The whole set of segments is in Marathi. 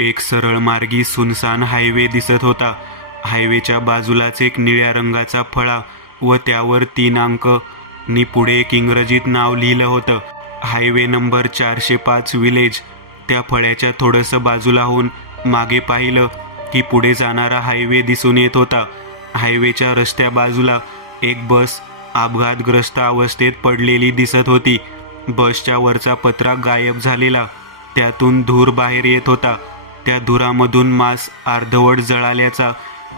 एक सरळ मार्गी सुनसान हायवे दिसत होता. हायवेच्या बाजूलाच एक निळ्या रंगाचा फळा व त्यावर 3 अंक नी पुढे एक इंग्रजीत नाव लिहिलं होतं, हायवे नंबर 405 विलेज. त्या फळ्याच्या थोडंसं बाजूला होऊन मागे पाहिलं की पुढे जाणारा हायवे दिसून येत होता. हायवेच्या रस्त्या बाजूला एक बस अपघातग्रस्त अवस्थेत पडलेली दिसत होती. बसच्या वरचा पत्रा गायब झालेला, त्यातून धूर बाहेर येत होता. त्या धुरामधून मांस अर्धवट जळाल्याचा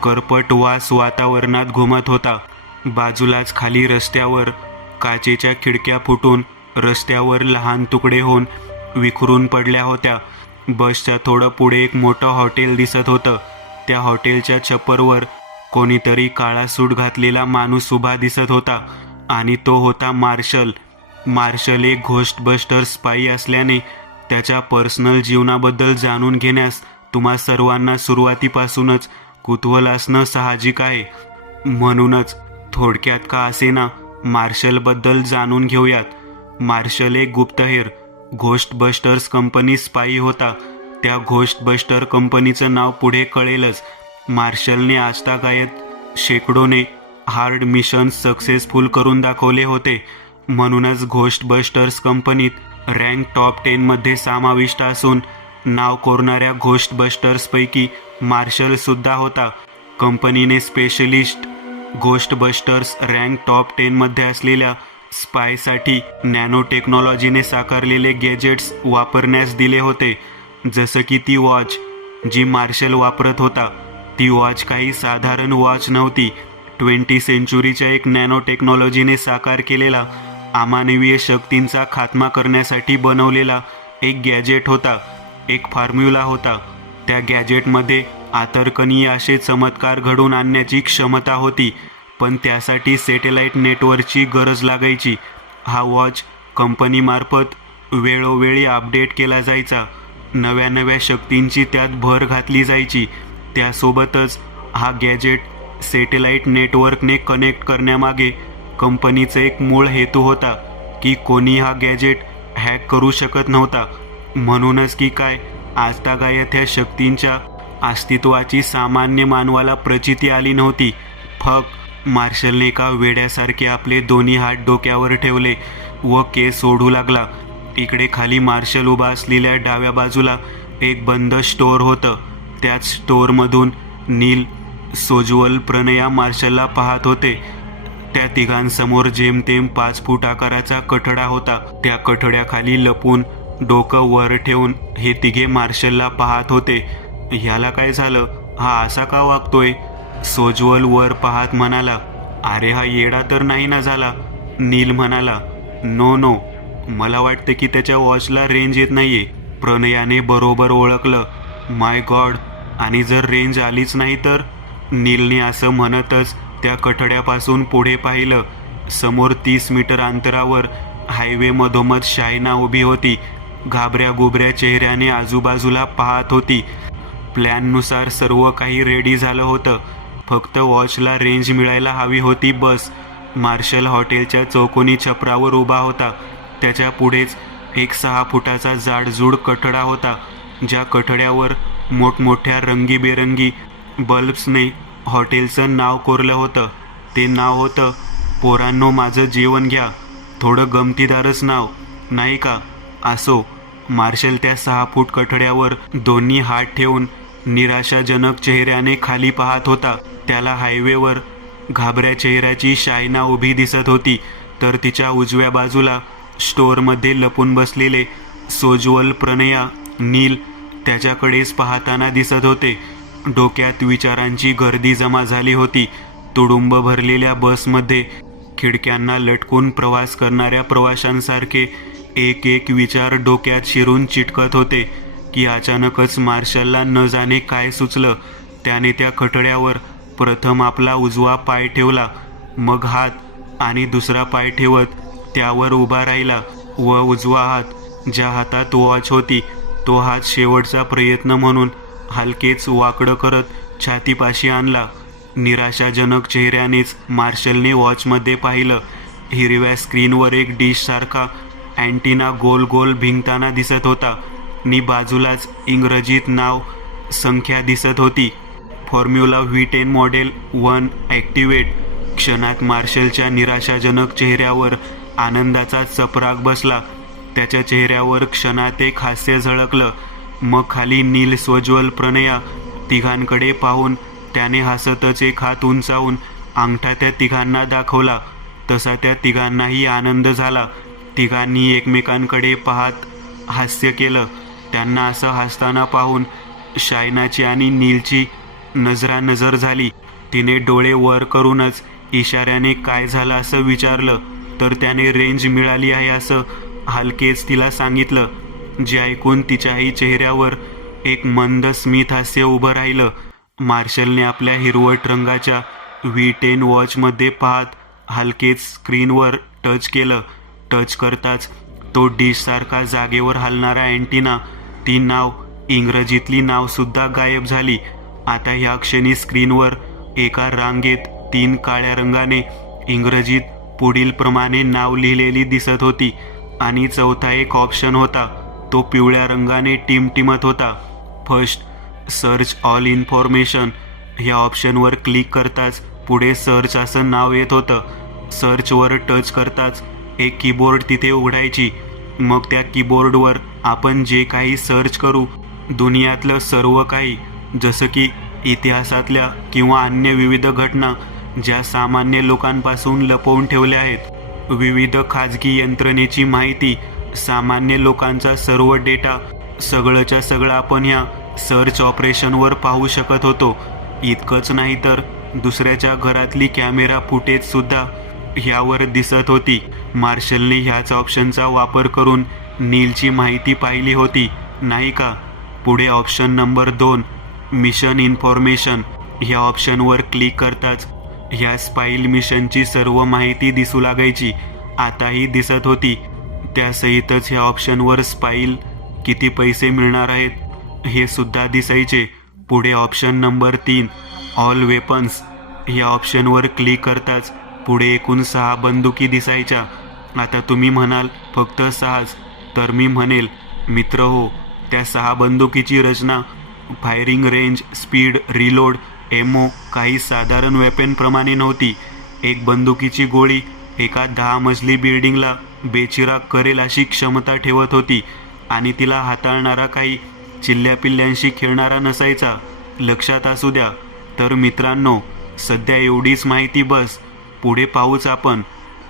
करपट वास वातावरणात घुमत होता. बाजूलाच खाली रस्त्यावर काचेच्या खिडक्या फुटून रस्त्यावर लहान तुकडे होऊन विखरून पडल्या होत्या. बसच्या थोडं पुढे एक मोठं हॉटेल दिसत होतं. त्या हॉटेलच्या छप्परवर कोणीतरी काळा सूट घातलेला माणूस उभा दिसत होता आणि तो होता मार्शल. मार्शल एक घोस्टबस्टर स्पाई असल्याने त्याच्या पर्सनल जीवनाबद्दल जाणून घेण्यास तुम्हा सर्वांना सुरुवातीपासूनच कुतूहल असणं साहजिक आहे. म्हणूनच थोडक्यात का असेना मार्शलबद्दल जाणून घेऊयात. मार्शल एक गुप्तहेर घोस्टबस्टर्स कंपनी स्पाई होता. त्या घोस्टबस्टर कंपनीचं नाव पुढे कळेलच. मार्शलने आजतागायत शेकडोने हार्ड मिशन सक्सेसफुल करून दाखवले होते. म्हणूनच घोस्टबस्टर्स कंपनीत रँक टॉप 10 मध्ये समाविष्ट असून नाव कोरणाऱ्या घोस्टबस्टर्सपैकी मार्शलसुद्धा होता. कंपनीने स्पेशलिस्ट घोस्टबस्टर्स रँक टॉप 10 मध्ये असलेल्या स्पायसाठी नॅनो टेक्नॉलॉजीने साकारलेले गॅजेट्स वापरण्यास दिले होते. जसं की ती वॉच जी मार्शल वापरत होता. ती वॉच काही साधारण वॉच नव्हती. 20th सेंचुरीच्या एक नॅनो टेक्नॉलॉजीने साकार केलेला अमानवीय शक्तींचा खात्मा करण्यासाठी बनवलेला एक गॅजेट होता. एक फॉर्म्युला होता. त्या गॅजेटमध्ये आतर्कनीय असे चमत्कार घडवून आणण्याची क्षमता होती, पण त्यासाठी सॅटेलाइट नेटवर्कची गरज लागायची. हा वॉच कंपनीमार्फत वेळोवेळी अपडेट केला जायचा. नव्या नव्या शक्तींची त्यात भर घातली जायची. त्यासोबतच हा गॅजेट सॅटेलाइट नेटवर्कने कनेक्ट करण्यामागे कंपनीचा एक मूळ हेतू होता की कोणी हा गॅजेट हॅक करू शकत नव्हता. म्हणूनच की काय आजतागायत ह्या शक्तींच्या अस्तित्वाची सामान्य मानवाला प्रचिती आली नव्हती. मार्शलने एका वेड्यासारखे आपले दोन्ही हात डोक्यावर ठेवले व केस ओढू लागला. इकडे खाली मार्शल उभा असलेल्या डाव्या बाजूला एक बंद स्टोअर होतं. त्याच स्टोअरमधून नील, सोज्वल, प्रणया मार्शलला पाहत होते. त्या तिघांसमोर जेमतेम 5 फूट आकाराचा कठडा होता. त्या कठड्याखाली लपून डोकं वर ठेवून हे तिघे मार्शलला पाहत होते. ह्याला काय झालं? हा असा का वागतोय? सोज्वल वर पाहत म्हणाला. अरे हा येडा तर नाही ना झाला? नील म्हणाला. नो, मला वाटतं की त्याच्या वॉचला रेंज येत नाहीये. प्रणयाने बरोबर ओळखलं. माय गॉड, आणि जर रेंज आलीच नाही तर? नीलने असं म्हणतच त्या कठड्यापासून पुढे पाहिलं. समोर 30 मीटर अंतरावर हायवे मधोमध शायना उभी होती. घाबऱ्या गुबऱ्या चेहऱ्याने आजूबाजूला पाहत होती. प्लॅननुसार सर्व काही रेडी झालं होतं. फक्त वॉचला रेंज मिळायला हवी होती बस. मार्शल हॉटेलच्या चौकोनी छपरावर उभा होता. त्याच्या पुढेच एक 6 फुटाचा जाडजूड कठडा होता. ज्या कठड्यावर मोठमोठ्या रंगीबेरंगी बल्ब्सने हॉटेलचं नाव कोरलं होतं. ते नाव होतं, पोरांनो माझं जेवण घ्या. थोडं गमतीदारच नाव, नाही का? असो. मार्शल त्या 6 फूट कठड्यावर दोन्ही हात ठेवून निराशाजनक चेहऱ्याने खाली पाहत होता. त्याला हायवेवर घाबऱ्या चेहऱ्याची शायना उभी दिसत होती, तर तिच्या उजव्या बाजूला स्टोअरमध्ये लपून बसलेले सोज्वल, प्रणया, नील त्याच्याकडेच पाहताना दिसत होते. डोक्यात विचारांची गर्दी जमा झाली होती. तुडुंब भरलेल्या बसमध्ये खिडक्यांना लटकून प्रवास करणाऱ्या प्रवाशांसारखे एक एक विचार डोक्यात शिरून चिटकत होते की अचानकच मार्शलला न जाणे काय सुचलं. त्याने त्या कठड्यावर प्रथम आपला उजवा पाय ठेवला, मग हात आणि दुसरा पाय ठेवत त्यावर उभा राहिला व उजवा हात, ज्या हातात वॉच होती, तो हात शेवटचा प्रयत्न म्हणून हलकेच वाकडं करत छातीपाशी आणला. निराशाजनक चेहऱ्यानेच मार्शलने वॉचमध्ये पाहिलं. हिरव्या स्क्रीनवर एक डिशसारखा अँटिना गोल गोल भिंगताना दिसत होता. नी बाजूलाच इंग्रजीत नाव संख्या दिसत होती. Formula V10 model 1 activate. क्षणात मार्शलच्या निराशाजनक चेहऱ्यावर आनंदाचा चपराक बसला. त्याच्या चेहऱ्यावर क्षणात एक हास्य झळकलं. मग खाली नील स्वज्वल प्रणया तिघांकडे पाहून त्याने हसतच एक हात उंचावून अंगठा त्या तिघांना दाखवला. तसा त्या तिघांनाही आनंद झाला. तिघांनी एकमेकांकडे पाहत हास्य केलं. त्यांना असं हसताना पाहून शायनाची आणि नीलची नजरानजर झाली. तिने डोळे वर करूनच इशाऱ्याने काय झालं असं विचारलं, तर त्याने रेंज मिळाली आहे असं हलकेच तिला सांगितलं, जे ऐकून तिच्याही चेहऱ्यावर एक मंद स्मित हास्य उभं राहिलं. मार्शलने आपल्या हिरवट रंगाच्या V10 वॉचमध्ये पाहत हलकेच स्क्रीनवर टच केलं. टच करताच तो डिशसारखा जागेवर हलणारा अँटिना, ती नाव, इंग्रजीतली नावसुद्धा गायब झाली. आता ह्या क्षणी स्क्रीनवर एका रांगेत 3 काळ्या रंगाने इंग्रजीत पुढील प्रमाणे नाव लिहिलेली दिसत होती आणि चौथा एक ऑप्शन होता. तो पिवळ्या रंगाने टिमटिमत होता. First search all information. ह्या ऑप्शनवर क्लिक करताच पुढे सर्च असं नाव येत होतं. सर्चवर टच करताच एक कीबोर्ड तिथे उघडायची. मग त्या कीबोर्डवर आपण जे काही सर्च करू, दुनियातलं सर्व काही, जसं की इतिहासातल्या किंवा अन्य विविध घटना ज्या सामान्य लोकांपासून लपवून ठेवल्या आहेत, विविध खाजगी यंत्रणेची माहिती, सामान्य लोकांचा सर्व डेटा, सगळंच्या सगळं आपण ह्या सर्च ऑपरेशनवर पाहू शकत होतो. इतकंच नाही तर दुसऱ्याच्या घरातली कॅमेरा फुटेजसुद्धा ह्यावर दिसत होती. मार्शलने ह्याच ऑप्शनचा वापर करून नीलची माहिती पाहिली होती, नाही का? पुढे ऑप्शन नंबर 2 मिशन इन्फॉर्मेशन. ह्या ऑप्शनवर क्लिक करताच ह्या स्पाईल मिशनची सर्व माहिती दिसू लागायची. आताही दिसत होती. त्यासहितच ह्या ऑप्शनवर स्पाईल किती पैसे मिळणार आहेत हे सुद्धा दिसायचे. पुढे ऑप्शन नंबर 3 ऑल वेपन्स. ह्या ऑप्शनवर क्लिक करताच पुढे एकूण 6 बंदुकी दिसायच्या. आता तुम्ही म्हणाल फक्त 6च, तर मी म्हणेल मित्र हो, त्या 6 बंदुकीची रचना, firing range, speed, reload, ammo काही साधारण वेपनप्रमाणे नव्हती. एक बंदुकीची गोळी एका 10 मजली बिल्डिंगला बेचिराग करेल अशी क्षमता ठेवत होती आणि तिला हाताळणारा काही चिल्ल्यापिल्ल्यांशी खेळणारा नसायचा. लक्षात असू द्या. तर मित्रांनो, सध्या एवढीच माहिती बस. पुढे पाहूच आपण.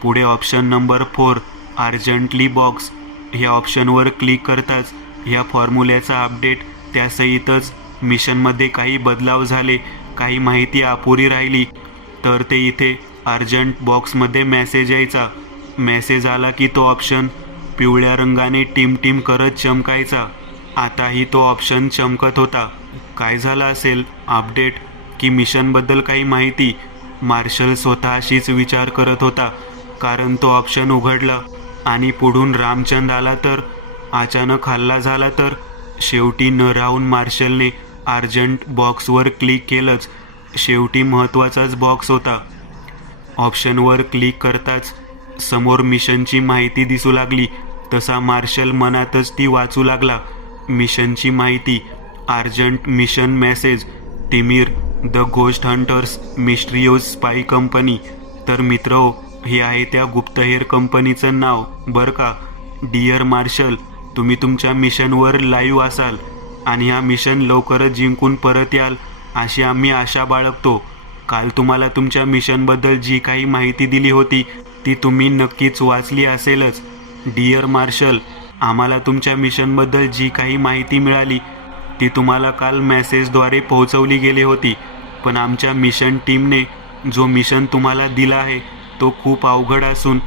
पुढे ऑप्शन नंबर 4 अर्जंटली बॉक्स. ह्या ऑप्शनवर क्लिक करताच ह्या फॉर्म्युल्याचा अपडेट, त्यासहितच मिशनमध्ये काही बदलाव झाले, काही माहिती अपुरी राहिली, तर ते इथे अर्जंट बॉक्समध्ये मेसेज यायचा. मेसेज आला की तो ऑप्शन पिवळ्या रंगाने टिमटिम करत चमकायचा. आताही तो ऑप्शन चमकत होता. काय झालं असेल, अपडेट की मिशनबद्दल काही माहिती? मार्शल स्वतःशीच विचार करत होता. कारण तो ऑप्शन उघडला आणि पुढून रामचंद आला तर, अचानक हल्ला झाला तर? शेवटी न राहून मार्शलने अर्जंट बॉक्सवर क्लिक केलंच. शेवटी महत्त्वाचाच बॉक्स होता. ऑप्शनवर क्लिक करताच समोर मिशनची माहिती दिसू लागली. तसा मार्शल मनातच ती वाचू लागला. मिशनची माहिती: urgent mission message, Timir the ghost hunters mysterious spy company. तर मित्र, हे आहे त्या गुप्तहेर कंपनीचं नाव बरं का. डिअर मार्शल, तुम्ही तुमच्या मिशनवर लाईव्ह असाल आणि हा मिशन लवकरच जिंकून परत याल अशी आम्ही आशा बाळगतो. काल तुम्हाला तुमच्या मिशनबद्दल जी काही माहिती दिली होती ती तुम्ही नक्कीच वाचली असेलच. डिअर मार्शल, आम्हाला तुमच्या मिशनबद्दल जी काही माहिती मिळाली ती तुम्हाला काल मेसेजद्वारे पोहोचवली गेली होती. पण आमच्या मिशन टीमने जो मिशन तुम्हाला दिला आहे तो खूप अवघड असून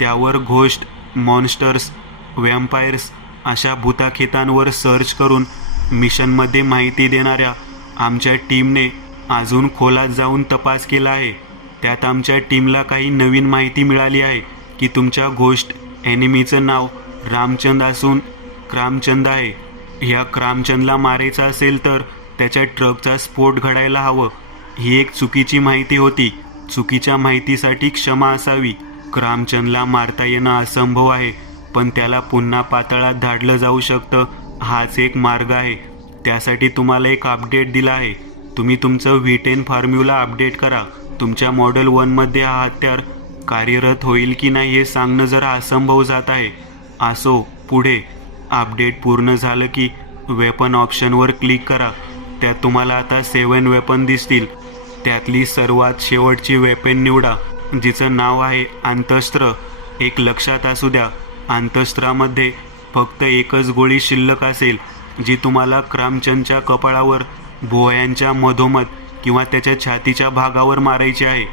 त्यावर घोस्ट, मॉन्स्टर्स, व्हॅम्पायर्स अशा भूताखेतांवर सर्च करून मिशनमध्ये माहिती देणाऱ्या आमच्या टीमने अजून खोलात जाऊन तपास केला आहे. त्यात आमच्या टीमला काही नवीन माहिती मिळाली आहे की तुमच्या घोस्ट एनिमीचं नाव रामचंद असून क्रामचंद आहे. ह्या क्रामचंदला मारायचं असेल तर त्याच्या ट्रकचा स्फोट घडायला हवं. ही एक चुकीची माहिती होती. चुकीच्या माहितीसाठी क्षमा असावी. क्रामचंदला मारता येणं असंभव आहे, पण त्याला पुन्हा पाताळात धाडलं जाऊ शकतं हाच एक मार्ग आहे. त्यासाठी तुम्हाला एक अपडेट दिला आहे. तुम्ही तुमचं V10 फॉर्म्युला अपडेट करा. तुमच्या मॉडेल 1मध्ये हा हत्यार कार्यरत होईल की नाही हे सांगणं जरा असंभव जात आहे. असो, पुढे. अपडेट पूर्ण झालं की वेपन ऑप्शनवर क्लिक करा. त्यात तुम्हाला आता 7 वेपन दिसतील. त्यातली सर्वात शेवटची वेपन निवडा, जिचं नाव आहे अंतस्त्र. एक लक्षात असू द्या, अंतस्त्रामध्ये फक्त एकच गोळी शिल्लक असेल, जी तुम्हाला क्रामचंदच्या कपाळावर, भुवयांच्या मधोमध किंवा त्याच्या छातीच्या भागावर मारायची आहे.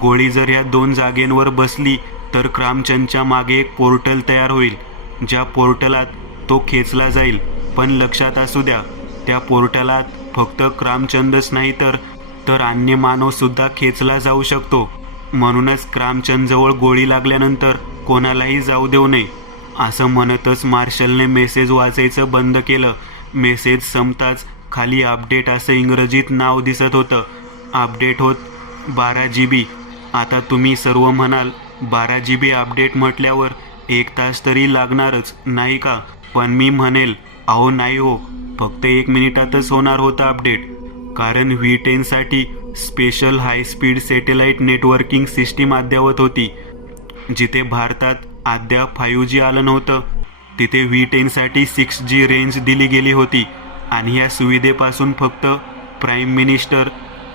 गोळी जर या 2 जागेंवर बसली तर क्रामचंदच्या मागे एक पोर्टल तयार होईल, ज्या पोर्टलात तो खेचला जाईल. पण लक्षात असू द्या, त्या पोर्टलात फक्त क्रामचंदच नाही तर अन्य मानवसुद्धा खेचला जाऊ शकतो. म्हणूनच क्रामचंदजवळ गोळी लागल्यानंतर कोणालाही जाऊ देऊ नये. असं म्हणतच मार्शलने मेसेज वाचायचं बंद केलं. मेसेज संपताच खाली अपडेट असं इंग्रजीत नाव दिसत होतं. अपडेट होत 12 GB. आता तुम्ही सर्व म्हणाल, 12 GB अपडेट म्हटल्यावर 1 तास तरी लागणारच नाही का? पण मी म्हणेल, अहो नाही हो, फक्त 1 मिनिटातच होणार होतं अपडेट. कारण V10 साठी special high speed satellite networking system अद्ययावत होती. जिथे भारतात अद्याप 5G आलं नव्हतं, तिथे V10 साठी 6G रेंज दिली गेली होती. आणि या सुविधेपासून फक्त प्राईम मिनिस्टर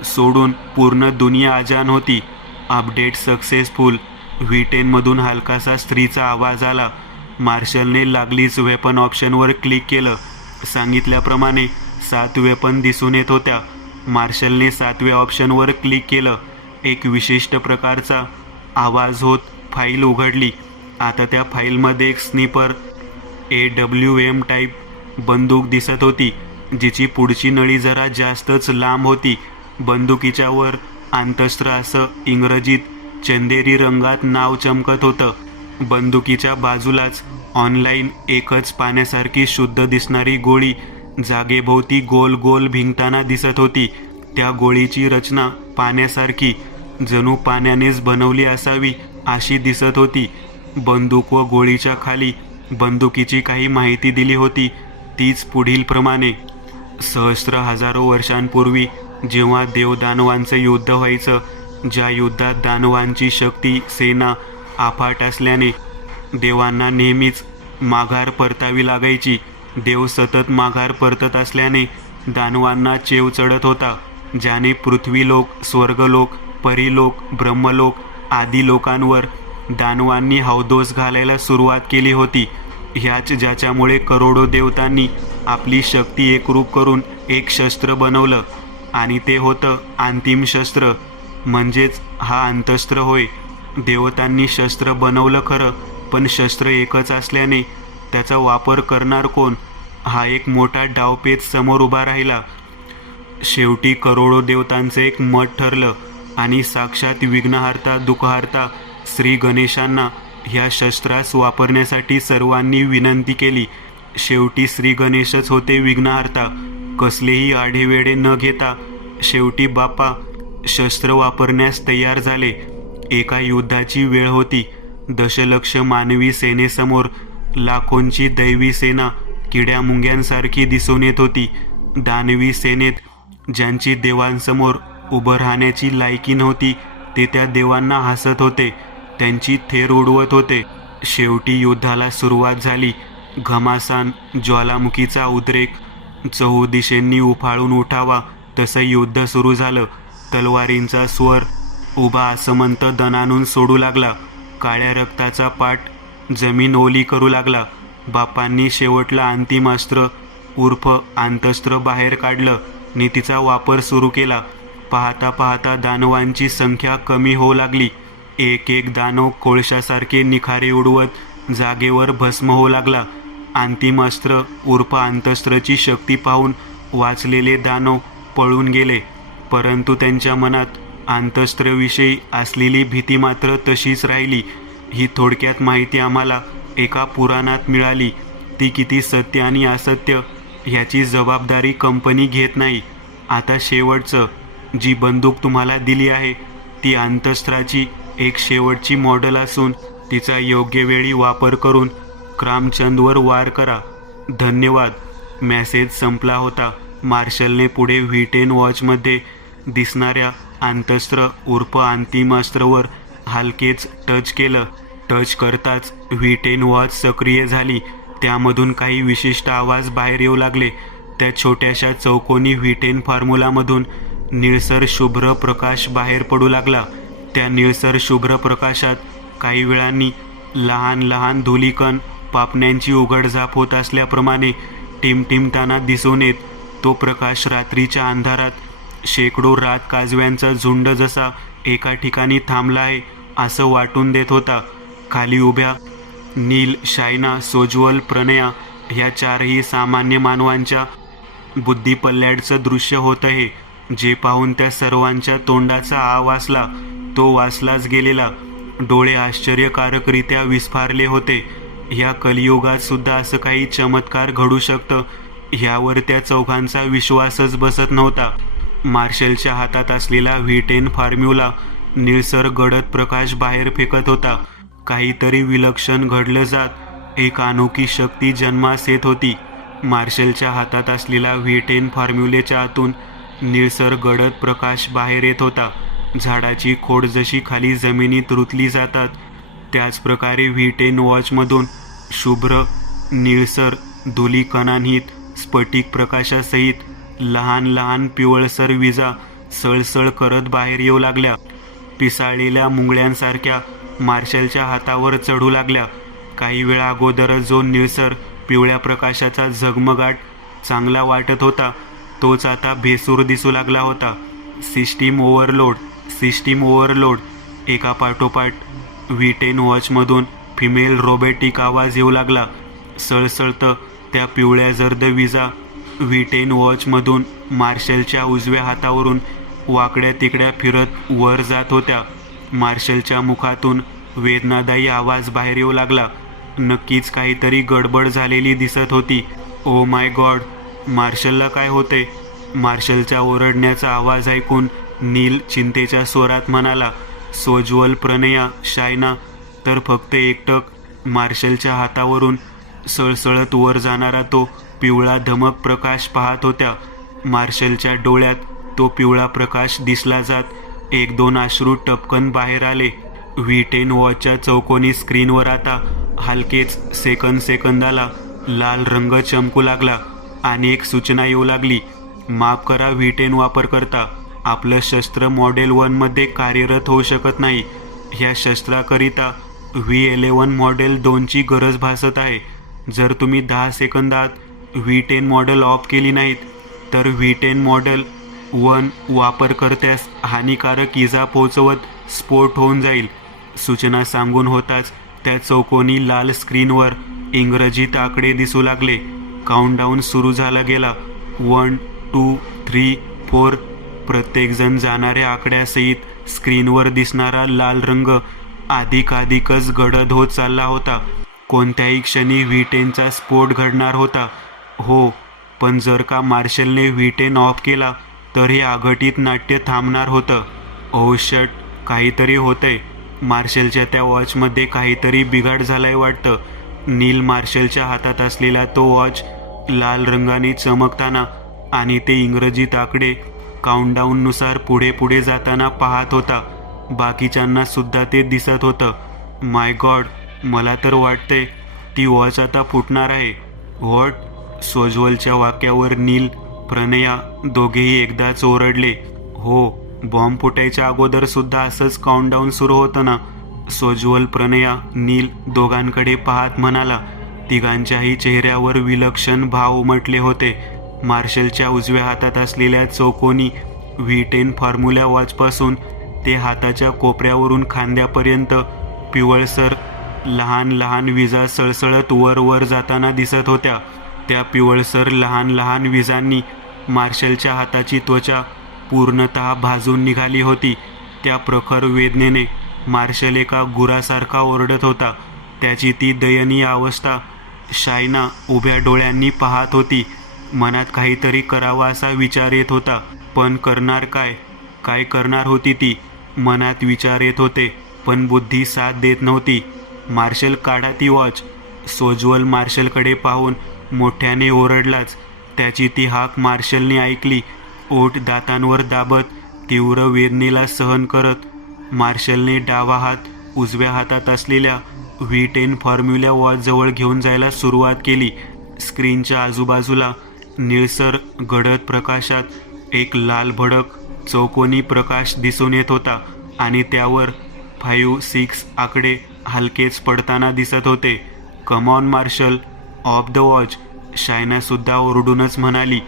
सोडून पूर्ण दुनिया अजान होती. Update successful. V10 मधून हलकासा स्त्रीचा आवाज आला. मार्शलने लागलीच वेपन ऑप्शनवर क्लिक केलं. सांगितल्याप्रमाणे 7 वेपन दिसून येत होत्या. मार्शलने 7व्या ऑप्शनवर क्लिक केलं. एक विशिष्ट प्रकारचा आवाज होत फाईल उघडली. आता त्या फाईलमध्ये एक स्निपर AWM टाईप बंदूक दिसत होती, जिची पुढची नळी जरा जास्तच लांब होती. बंदुकीच्या वर अंतस्त्र असं इंग्रजीत चंदेरी रंगात नाव चमकत होतं. बंदुकीच्या बाजूलाच ऑनलाईन एकच पाण्यासारखी शुद्ध दिसणारी गोळी जागेभोवती गोल गोल भिंगताना दिसत होती. त्या गोळीची रचना पाण्यासारखी, जणू पाण्यानेच बनवली असावी अशी दिसत होती. बंदूक व गोळीच्या खाली बंदुकीची काही माहिती दिली होती. तीच पुढील प्रमाणे: सहस्त्र हजारो वर्षांपूर्वी जेव्हा देवदानवांचं युद्ध व्हायचं, ज्या युद्धात दानवांची शक्ती, सेना अफाट असल्याने देवांना नेहमीच माघार परतावी लागायची. देव सतत माघार परतत असल्याने दानवांना चेव चढत होता, ज्याने पृथ्वीलोक, स्वर्गलोक, परीलोक, ब्रह्मलोक आदी लोकांवर दानवांनी हौदोस घालायला सुरुवात केली होती. ह्याच ज्याच्यामुळे करोडो देवतांनी आपली शक्ती एकरूप करून एक शस्त्र बनवलं, आणि ते होतं अंतिम शस्त्र, म्हणजेच हा अंतस्त्र होय. देवतांनी शस्त्र बनवलं खरं, पण शस्त्र एकच असल्याने त्याचा वापर करणार कोण, हा एक मोठा डावपेच समोर उभा राहिला. शेवटी करोडो देवतांचं एक मत ठरलं आणि साक्षात विघ्नहर्ता, दुःखहर्ता श्री गणेशांना ह्या शस्त्रास वापरण्यासाठी सर्वांनी विनंती केली. शेवटी श्री गणेशच होते विघ्नहर्ता. कसलेही आढेवेढे न घेता शेवटी बाप्पा शस्त्र वापरण्यास तयार झाले. एका युद्धाची वेळ होती. दशलक्ष मानवी सेनेसमोर लाखोंची दैवी सेना किड्यामुंग्यांसारखी दिसून येत होती. दानवी सेनेत ज्यांची देवांसमोर उभं राहण्याची लायकी नव्हती, ते त्या देवांना हसत होते, त्यांची थेर उडवत होते. शेवटी युद्धाला सुरुवात झाली. घमासान ज्वालामुखीचा उद्रेक चहूदिशेंनी उफाळून उठावा तसं युद्ध सुरू झालं. तलवारींचा स्वर उभा आसमंत दणानून सोडू लागला. काळ्या रक्ताचा पाट जमीन ओली करू लागला. बापांनी शेवटला अंतिम अस्त्र उर्फ अंतस्त्र बाहेर काढलं आणि तिचा वापर सुरू केला. पाहता पाहता दानवांची संख्या कमी होऊ लागली. एक एक दानव कोळशासारखे निखारे उडवत जागेवर भस्म होऊ लागला. अंतिम अस्त्र उर्फ अंतस्त्रची शक्ती पाहून वाचलेले दानव पळून गेले, परंतु त्यांच्या मनात अंतस्त्रविषयी असलेली भीती मात्र तशीच राहिली. ही थोडक्यात माहिती आम्हाला एका पुराणात मिळाली. ती किती सत्य आणि असत्य ह्याची जबाबदारी कंपनी घेत नाही. आता शेवटचं, जी बंदूक तुम्हाला दिली आहे ती अंतस्त्राची एक शेवटची मॉडेल असून तिचा योग्य वेळी वापर करून क्रामचंदवर वार करा. धन्यवाद. मेसेज संपला होता. मार्शलने पुढे V10 वॉचमध्ये दिसणाऱ्या अंतस्त्र उर्फ अंतिम अस्त्रवर हलकेच टच केलं. टच करताच V10 वॉच सक्रिय झाली. त्यामधून काही विशिष्ट आवाज बाहेर येऊ लागले. त्या छोट्याशा चौकोनी V10 फॉर्म्युलामधून निळसर शुभ्र प्रकाश बाहेर पडू लागला. त्या निळसर शुभ्र प्रकाशात काही वेळांनी लहान लहान धुलीकण पापण्यांची उघडझाप होत असल्याप्रमाणे टिमटिमताना दिसून येत. तो प्रकाश रात्रीच्या अंधारात शेकडो रात काजव्यांचा झुंड जसा एका ठिकाणी थांबला आहे असं वाटून देत होता. खाली उभ्या नील, शायना, सोज्वल, प्रणया ह्या चारही सामान्य मानवांच्या बुद्धिपल्ल्याडचं दृश्य होतं हे, जे पाहून त्या सर्वांच्या तोंडाचा आ वासला. तो वाचलाच गेलेला. डोळे आश्चर्यकारकरित्या विस्फारले होते. ह्या कलियुगात सुद्धा असं काही चमत्कार घडू शकतं ह्यावर त्या चौघांचा विश्वासच बसत नव्हता. मार्शलच्या हातात असलेला V10 फॉर्म्युला निळसर गडद प्रकाश बाहेर फेकत होता. काहीतरी विलक्षण घडलं जात एक अनोखी शक्ती जन्मास येत होती. मार्शलच्या हातात असलेला V10 फॉर्म्युलेच्या आतून निळसर गडद प्रकाश बाहेर येत होता. झाडाची खोड जशी खाली जमिनीत रुतली जातात त्याच प्रकारे V10 वॉचमधून शुभ्र निळसर धुलीकणांहित स्फटिक प्रकाशासहित लहान लहान पिवळसर विजा सळसळ करत बाहेर येऊ लागल्या. पिसाळलेल्या मुंगळ्यांसारख्या मार्शलच्या हातावर चढू लागल्या. काही वेळा अगोदरच जो निळसर पिवळ्या प्रकाशाचा झगमगाट चांगला वाटत होता तोच आता भेसूर दिसू लागला होता. System overload, system overload. एका पाठोपाठ V10 वॉचमधून फिमेल रोबोटिक आवाज येऊ लागला. सळसळतं त्या पिवळ्या जर्द विजा V10 वॉचमधून मार्शलच्या उजव्या हातावरून वाकड्या तिकड्या फिरत वर जात होत्या. मार्शलच्या मुखातून वेदनादायी आवाज बाहेर येऊ लागला. नक्कीच काहीतरी गडबड झालेली दिसत होती. ओ माय गॉड, मार्शलला काय होते? मार्शलच्या ओरडण्याचा आवाज ऐकून नील चिंतेच्या स्वरात म्हणाला. सोज्वल, प्रणया, शायना तर फक्त एकटक मार्शलच्या हातावरून सळसळत वर जाणारा तो पिवळा धमक प्रकाश पाहत होत्या. मार्शलच्या डोळ्यात तो पिवळा प्रकाश दिसला जात एक दोन अश्रू टपकन बाहेर आले. V10 वॉचच्या चौकोनी स्क्रीनवर आता हलकेच सेकंदाला लाल रंग चमकू लागला आणि एक सूचना येऊ लागली. माफ करा V10 वापरकर्ता, आपलं शस्त्र मॉडेल 1 मध्ये कार्यरत होऊ शकत नाही. ह्या शस्त्राकरिता V11 मॉडेल 2 ची गरज भासत आहे. जर तुम्ही 10 सेकंदात V10 मॉडेल ऑफ केली नाहीत तर V10 मॉडेल 1 वापरकर्त्यास हानिकारक इजा पोहोचवत स्फोट होऊन जाईल. सूचना सांगून होताच त्या चौकोनी लाल स्क्रीनवर इंग्रजीत आकडे दिसू लागले. काउंटडाऊन सुरू झाला गेला. 1, 2, 3, 4. प्रत्येकजण जाणाऱ्या आकड्यासहित स्क्रीनवर दिसणारा लाल रंग अधिकच गडद होत चालला होता. कोणत्याही क्षणी V10चा स्फोट घडणार होता. हो, पण जर का मार्शलने V10 ऑफ केला तर हे अघटित नाट्य थांबणार होतं. ओह शट, काहीतरी होतंय. मार्शलच्या त्या वॉचमध्ये काहीतरी बिघाड झालाय वाटतं. नील मार्शलच्या हातात असलेला तो वॉच लाल रंगाने चमकताना आणि ते इंग्रजीत आकडे काउंटडाऊननुसार पुढे जाताना पाहत होता. बाकीच्यांना सुद्धा ते दिसत होतं. माय गॉड, मला तर वाटते ती वॉच आता फुटणार आहे. व्हॉट? सोज्वलच्या वाक्यावर नील, प्रणया दोघेही एकदाच ओरडले. हो, बॉम्ब फुटायच्या अगोदर सुद्धा असंच काउंटडाऊन सुरू होतं ना? सोज्वल, प्रणया, नील दोघांकडे पाहत म्हणाला. तिघांच्याही चेहऱ्यावर विलक्षण भाव उमटले होते. मार्शलच्या उजव्या हातात असलेल्या चौकोनी V10 फॉर्म्युला वॉचपासून ते हाताच्या कोपऱ्यावरून खांद्यापर्यंत पिवळसर लहान लहान विजा सळसळत वर जाताना दिसत होत्या. त्या पिवळसर लहान लहान विजांनी मार्शलच्या हाताची त्वचा पूर्णतः भाजून निघाली होती. त्या प्रखर वेदनेने मार्शल एका गुरासारखा ओरडत होता. त्याची ती दयनीय अवस्था शायना उभ्या डोळ्यांनी पाहत होती. मनात काहीतरी करावा असा विचार येत होता, पण करणार काय? काय करणार होती ती? मनात विचार येत होते पण बुद्धी साथ देत नव्हती. मार्शल, काढा ती वॉच. सोज्वल मार्शलकडे पाहून मोठ्याने ओरडलाच. त्याची ती हाक मार्शलने ऐकली. ओठ दातांवर दाबत, तीव्र वेदनेला सहन करत, मार्शलने डावा हात उजव्या हातात असलेल्या V10 फॉर्म्युला वॉचजवळ घेऊन जायला सुरुवात केली. स्क्रीनच्या आजूबाजूला निळसर गडद प्रकाशात एक लाल भडक चौकोनी प्रकाश दिसून येत होता आणि त्यावर 5-6 आकडे हलकेच पडताना दिसत होते. Come on Marshal, off the watch, शायनासुद्धा ओरडूनच म्हणाली.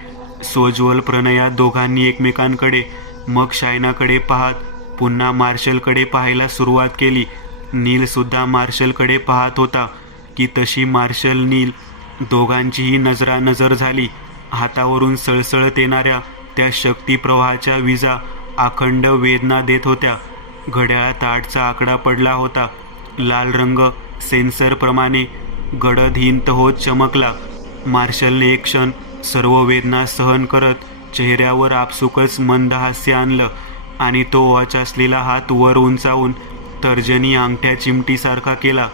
सोज्वल, प्रणया दोघांनी एकमेकांकडे, मग शायनाकडे पाहत पुन्हा मार्शलकडे पाहायला सुरुवात केली. नीलसुद्धा मार्शलकडे पाहत होता की तशी मार्शल नील दोघांचीही नजरानजर झाली. हातावरून सळसळत येणाऱ्या त्या शक्तिप्रवाहाच्या विजा अखंड वेदना देत होत्या. घड्याळात 8चा आकडा पडला होता. लाल रंग सेन्सरप्रमाणे गडद हिंत होत चमकला. मार्शलने एक क्षण सर्व वेदना सहन करत चेहऱ्यावर आपसुकच मंद हास्य आणलं आणि तो वॉच असलेला हात वर उंचावून तर्जनी अंगठ्या चिमटीसारखा केला.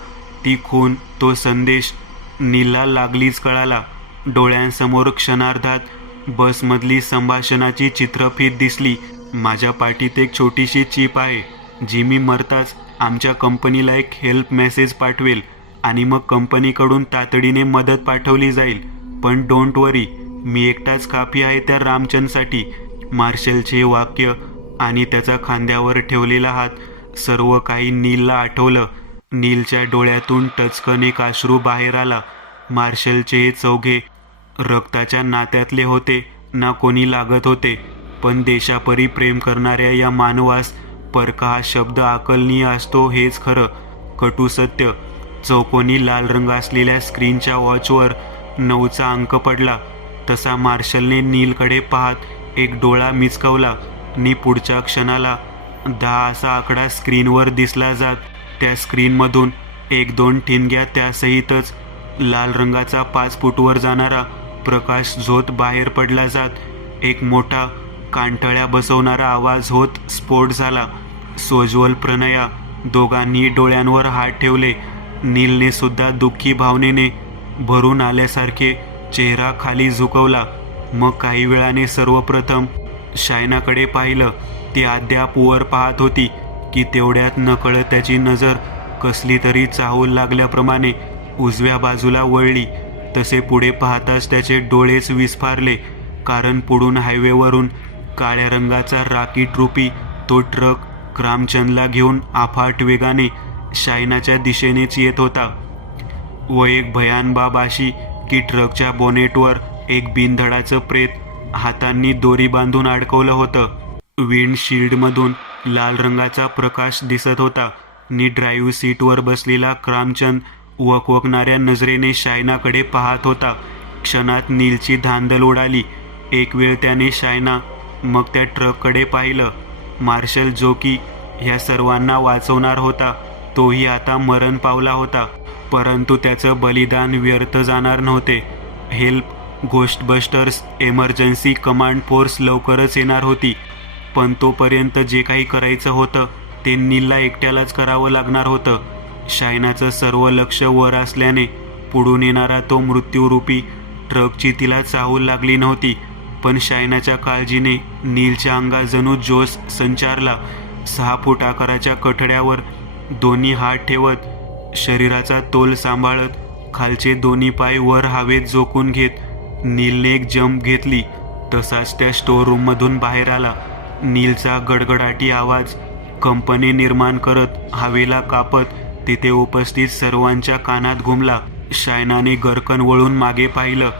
ती खून, तो संदेश नीलला लागलीच कळाला. डोळ्यांसमोर क्षणार्धात बसमधली संभाषणाची चित्रफीत दिसली. माझ्या पाठीत एक छोटीशी चिप आहे जी मी मरताच आमच्या कंपनीला एक हेल्प मेसेज पाठवेल आणि मग कंपनीकडून तातडीने मदत पाठवली जाईल. पण डोंट वरी, मी एकटाच काफी आहे त्या रामचंदसाठी. मार्शलचे वाक्य आणि त्याचा खांद्यावर ठेवलेला हात सर्व काही नीलला आठवलं. नीलच्या डोळ्यातून टचकन एक अश्रू बाहेर आला. मार्शलचे हे चौघे रक्ताच्या नात्यातले होते ना कोणी लागत होते, पण देशापरी प्रेम करणाऱ्या या मानवास परका हा शब्द आकलनीय असतो हेच खरं कटू सत्य. चौकोनी लाल रंग असलेल्या स्क्रीनच्या वॉचवर 9चा अंक पडला. तसा मार्शलने नीलकडे पाहत एक डोळा मिचकावला आणि पुढच्या क्षणाला 10 असा आकडा स्क्रीनवर दिसला जात. त्या स्क्रीनमधून 1-2 ठिणग्या त्यासहितच लाल रंगाचा 5 फूटवर जाणारा प्रकाश झोत बाहेर पडला जात. एक मोठा कांठळ्या बसवणारा आवाज होत स्फोट झाला. सोज्वल, प्रणया दोघांनी डोळ्यांवर हात ठेवले. नीलने सुद्धा दुःखी भावनेने भरून आल्यासारखे चेहरा खाली झुकवला. मग काही वेळाने सर्वप्रथम शायनाकडे पाहिलं. ती अद्याप वर पाहत होती की तेवढ्यात नकळत त्याची नजर कसली तरी चाहूल लागल्याप्रमाणे उजव्या बाजूला वळली. तसे पुढे पाहताच त्याचे डोळेच विस्फारले, कारण पुढून हायवेवरून काळ्या रंगाचा राकीट रूपी तो ट्रक रामचंदला घेऊन अफाट वेगाने शायनाच्या दिशेनेच येत होता. व एक भयान बाब अशी की ट्रकच्या बोनेटवर एक बिनधडाचं प्रेत हातांनी दोरी बांधून अडकवलं होतं. विंडशिल्डमधून लाल रंगाचा प्रकाश दिसत होता आणि ड्राईव्ह सीटवर बसलेला रामचंद वकवकणाऱ्या नजरेने शायनाकडे पाहत होता. क्षणात नीलची धांदल उडाली. एक वेळ त्याने शायना, मग त्या ट्रककडे पाहिलं. मार्शल, जो की ह्या सर्वांना वाचवणार होता, तोही आता मरण पावला होता. परंतु त्याचं बलिदान व्यर्थ जाणार नव्हते. Help, Ghostbusters emergency command force लवकरच येणार होती. पण तोपर्यंत जे काही करायचं होतं ते नीलला एकट्यालाच करावं लागणार होतं. शायनाचं सर्व लक्ष वर असल्याने पुढून येणारा तो मृत्यूरूपी ट्रकची तिला चाहूल लागली नव्हती. पण शायनाच्या काळजीने नीलच्या अंगात जणू जोश संचारला. 6 फूट आकाराच्या कठड्यावर दोन्ही हात ठेवत, शरीराचा तोल सांभाळत, खालचे दोन्ही पाय वर हवेत झोकून घेत नीलने एक जंप घेतली. तसाच त्या स्टोअर रूममधून बाहेर आला. नीलचा गडगडाटी आवाज कंपने निर्माण करत हवेला कापत तिथे उपस्थित सर्वांच्या कानात घुमला. शायनाने गरकन वळून मागे पाहिलं.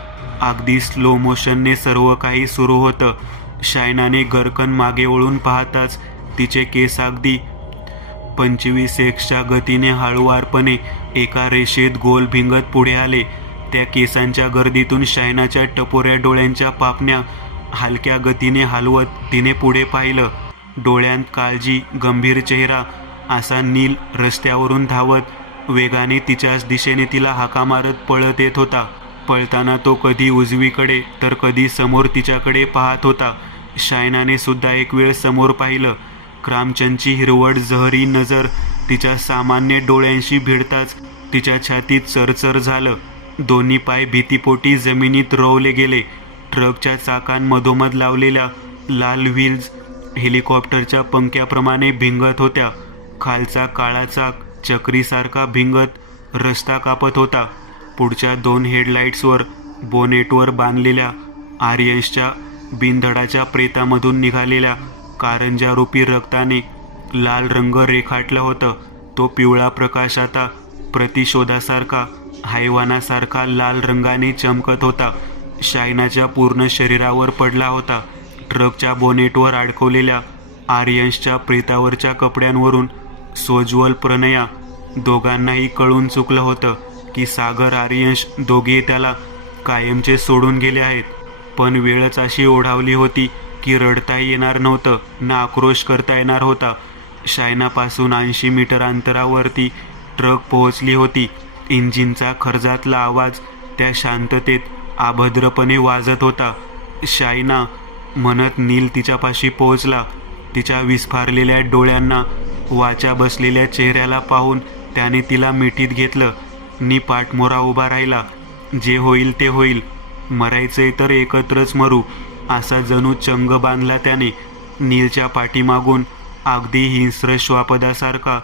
अगदी स्लो मोशनने सर्व काही सुरू होतं. शायनाने गरकन मागे वळून पाहताच तिचे केस अगदी 25x गतीने हळुवारपणे एका रेषेत गोल भिंगत पुढे आले. त्या केसांच्या गर्दीतून शायनाच्या टपोऱ्या डोळ्यांच्या पापण्या हलक्या गतीने हलवत तिने पुढे पाहिलं. डोळ्यांत काळजी, गंभीर चेहरा असा नील रस्त्यावरून धावत वेगाने तिच्याच दिशेने तिला हाका मारत पळत येत होता. पळताना तो कधी उजवीकडे तर कधी समोर तिच्याकडे पाहत होता. शायनाने सुद्धा एक वेळ समोर पाहिलं. रामचंदची हिरवट जहरी नजर तिच्या सामान्य डोळ्यांशी भिडताच तिच्या छातीत चरचर झालं. दोन्ही पाय भीतीपोटी जमिनीत रोवले गेले. ट्रकच्या चाकांमधोमध लावलेल्या लाल व्हील्स हेलिकॉप्टरच्या पंख्याप्रमाणे भिंगत होत्या. खालचा काळा चाक चक्रीसारखा भिंगत रस्ता कापत होता. पुढच्या 2 हेडलाईट्सवर बोनेटवर बांधलेल्या आर्यन्सच्या बिनधडाच्या प्रेतामधून निघालेल्या कारंजारूपी रक्ताने लाल रंग रेखाटलं होतं. तो पिवळा प्रकाश आता प्रतिशोधासारखा हैवानासारखा लाल रंगाने चमकत होता. शायनाच्या पूर्ण शरीरावर पडला होता. ट्रकच्या बोनेटवर अडकवलेल्या आर्यन्सच्या प्रेतावरच्या कपड्यांवरून सोज्वल प्रणया दोघांनाही कळून चुकलं होतं की सागर आर्यन्स दोघे त्याला कायमचे सोडून गेले आहेत. पण वेळच अशी ओढावली होती की रडताही येणार नव्हतं ना आक्रोश करता येणार होता. शायनापासून 80 मीटर अंतरावरती ट्रक पोहोचली होती. इंजिनचा खर्जातला आवाज त्या शांततेत अभद्रपणे वाजत होता. शायना म्हणत नील तिच्यापाशी पोहोचला. तिच्या विस्फारलेल्या डोळ्यांना वाचा बसलेल्या चेहऱ्याला पाहून त्याने तिला मिठीत घेतलं. नी पाठमोरा उभा राहिला. जे होईल ते होईल, मरायचंय तर एकत्रच मरू, असा जणू चंग बांधला त्याने. नीलच्या पाठीमागून अगदी हिंस्र श्वापदासारखा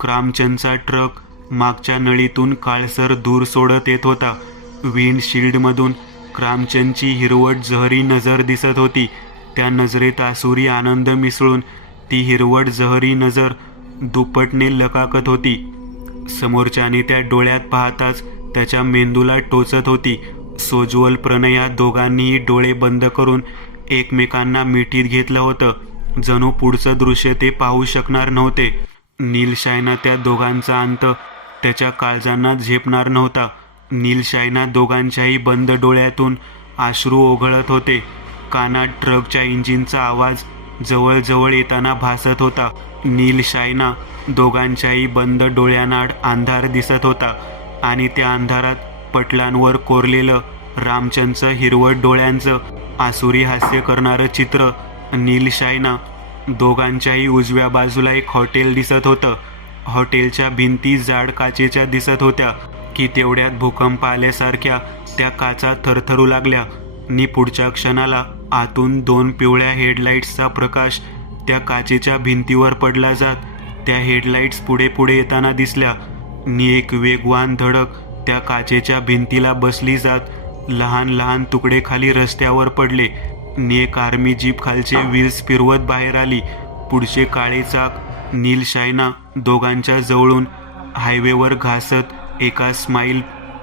क्रामचंदचा ट्रक मागच्या नळीतून काळसर धूर सोडत येत होता. विंडशिल्डमधून क्रामचंदची हिरवट जहरी नजर दिसत होती. त्या नजरेत आसुरी आनंद मिसळून ती हिरवट जहरी नजर दुप्पटने लकाकत होती. समोरच्याने त्या डोळ्यात पाहताच त्याच्या मेंदूला टोचत होती. सोज्वल प्रणया दोघांनीही डोळे बंद करून एकमेकांना मिठीत घेतलं होतं. जणू पुढचं दृश्य ते पाहू शकणार नव्हते. नील शायना त्या दोघांचा अंत त्याच्या काळजांना झेपणार नव्हता. नील शायना दोघांच्याही बंद डोळ्यातून अश्रू ओघळत होते. कानात ट्रकच्या इंजिनचा आवाज जवळजवळ येताना भासत होता. नील शायना दोघांच्याही बंद डोळ्यांआड अंधार दिसत होता आणि त्या अंधारात पटलांवर कोरलेलं रामचंदचं हिरवट डोळ्यांचं आसुरी हास्य करणारं चित्र. नील शायना दोघांच्याही उजव्या बाजूला एक हॉटेल दिसत होतं. हॉटेलच्या भिंती जाड काचेच्या दिसत होत्या की तेवढ्यात भूकंप आल्यासारख्या त्या काचा थरथरू लागल्या. नी पुढच्या क्षणाला आतून 2 पिवळ्या हेडलाईट्सचा प्रकाश त्या काचेच्या भिंतीवर पडला जात त्या हेडलाईट्स पुढे पुढे येताना दिसल्या. नी एक वेगवान धडक त्या काचेच्या भिंतीला बसली जात लहान लहान तुकडे खाली रस्त्यावर पडले. नी एक आर्मी जीप खालचे व्हील्स फिरवत बाहेर आली. पुढचे काळे चाक नील शायना दोघांच्या जवळून हायवेवर घासत एका स्माईल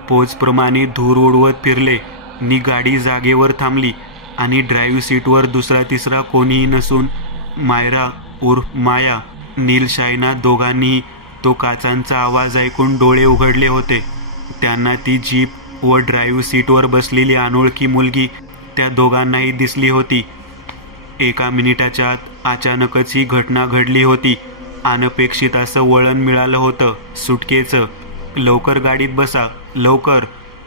पोजप्रमाणे धूर उडवत फिरले. नी गाडी जागेवर थांबली आणि ड्राईव्ह सीटवर दुसरा तिसरा कोणीही नसून मायरा उर्फ माया, नील शायना दोघांनीही तो काचांचा आवाज ऐकून डोळे उघडले होते. त्यांना ती जीप व ड्राईव्ह सीटवर बसलेली अनोळखी मुलगी त्या दोघांनाही दिसली होती. 1 मिनिटाच्या आत अचानकच ही घटना घडली होती. अनपेक्षित असं वळण मिळालं होतं सुटकेचं. लवकर गाडीत बसा, लवकर.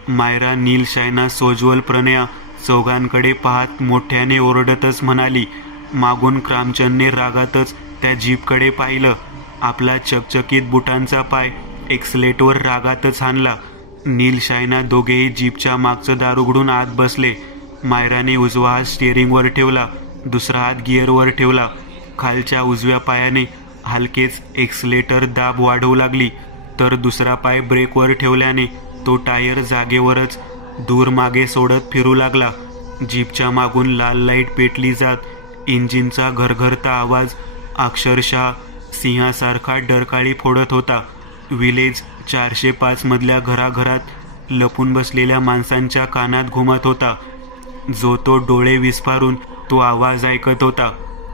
मायरा, नील शायना, सोज्वल प्रणया चौघांकडे पाहत मोठ्याने ओरडतच म्हणाली. मागून क्रामचंदने रागातच त्या जीपकडे पाहिलं. आपला चकचकीत बुटांचा पाय एक्सलेटवर रागातच हाणला. नील शायना दोघेही जीपच्या मागचं दार उघडून आत बसले. मायराने उजवा हात स्टिअरिंगवर ठेवला, दुसरा हात गिअरवर ठेवला. खालच्या उजव्या पायाने हलकेच एक्सलेटर दाब वाढवू लागली, तर दुसरा पाय ब्रेकवर ठेवल्याने तो टायर जागेवरच दूर मागे सोडत फिरू लागला. जीपच्या मागून लाल लाईट पेटली जात इंजिनचा घरघरता आवाज अक्षरशः सिंहासारखा डरकाळी फोडत होता. विलेज 405 मधल्या घराघरात लपून बसलेल्या माणसांच्या कानात घुमत होता. जो तो डोळे विस्फारून तो आवाज ऐकत होता.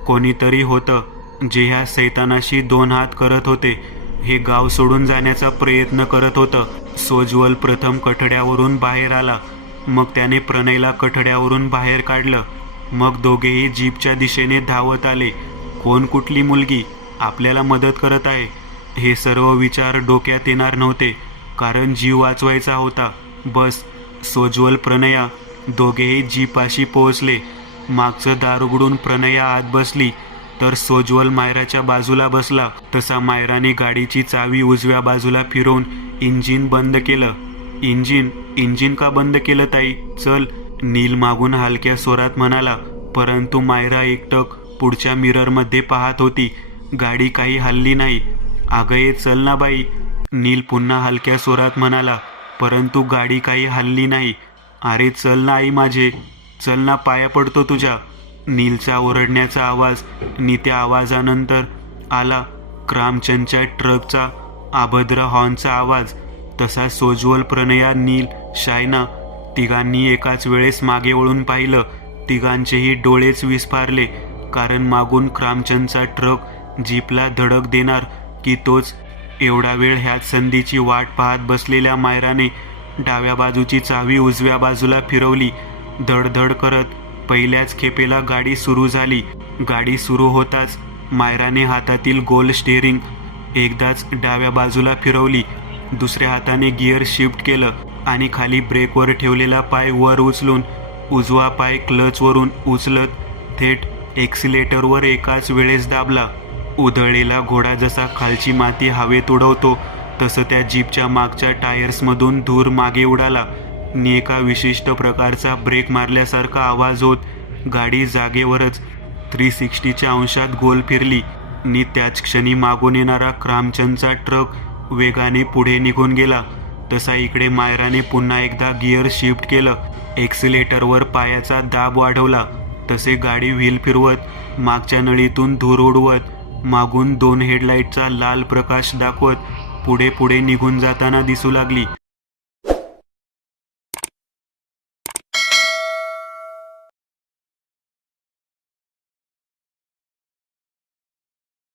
कोणीतरी होतं जे ह्या सैतानाशी 2 हात करत होते. हे गाव सोडून जाण्याचा प्रयत्न करत होतं. सोज्वल प्रथम कठड्यावरून बाहेर आला. मग त्याने प्रणयला कठड्यावरून बाहेर काढलं. मग दोघेही जीपच्या दिशेने धावत आले. कोण, कुठली मुलगी आपल्याला मदत करत आहे, हे सर्व विचार डोक्यात येणार नव्हते, कारण जीव वाचवायचा होता. बस. सोज्वल, प्रणया दोघेही जीपाशी पोहोचले. मागचं दार उघडून प्रणया आत बसली, तर सोज्वल मायराच्या बाजूला बसला. तसा मायराने गाडीची चावी उजव्या बाजूला फिरवून इंजिन बंद केलं. इंजिन का बंद केलं ताई? चल, नील मागून हलक्या स्वरात म्हणाला. परंतु मायरा एकटक पुढच्या मिररमध्ये पाहत होती. गाडी काही हलली नाही. अगं ये चल ना बाई, नील पुन्हा हलक्या स्वरात म्हणाला. परंतु गाडी काही हलली नाही. अरे चल ना आई माझे, चल ना, पाया पडतो तुझ्या. नीलचा ओरडण्याचा आवाज आणि त्या आवाजानंतर आला क्रामचंदच्या ट्रकचा अभद्र हॉर्नचा आवाज. तसा सोज्वल प्रणया, नील, शायना तिघांनी एकाच वेळेस मागे वळून पाहिलं. तिघांचेही डोळेच विस्फारले, कारण मागून क्रामचंदचा ट्रक जीपला धडक देणार की तोच. एवढा वेळ ह्याच संधीची वाट पाहत बसलेल्या मायराने डाव्या बाजूची चावी उजव्या बाजूला फिरवली. धडधड करत पहिल्याच खेपेला गाडी सुरू झाली. गाडी सुरू होताच मायराने हातातील गोल स्टेअरिंग एकदाच डाव्या बाजूला फिरवली. दुसऱ्या हाताने गिअर शिफ्ट केलं आणि खाली ब्रेकवर ठेवलेला पाय वर उचलून उजवा पाय क्लचवरून उचलत थेट एक्सिलेटरवर एकाच वेळेस दाबला. उधळलेला घोडा जसा खालची माती हवेत उडवतो तसं त्या जीपच्या मागच्या टायर्समधून धूर मागे उडाला आणि एका विशिष्ट प्रकारचा ब्रेक मारल्यासारखा आवाज होत गाडी जागेवरच 360च्या अंशात गोल फिरली आणि त्याच क्षणी मागून येणारा क्रामचंदचा ट्रक वेगाने पुढे निघून गेला. तसा इकडे मायराने पुन्हा एकदा गिअर शिफ्ट केलं. एक्सिलेटरवर पायाचा दाब वाढवला. तसे गाडी व्हील फिरवत मागच्या नळीतून धूर उडवत मागून 2 हेडलाईटचा लाल प्रकाश दाखवत पुढे पुढे निघून जाताना दिसू लागली.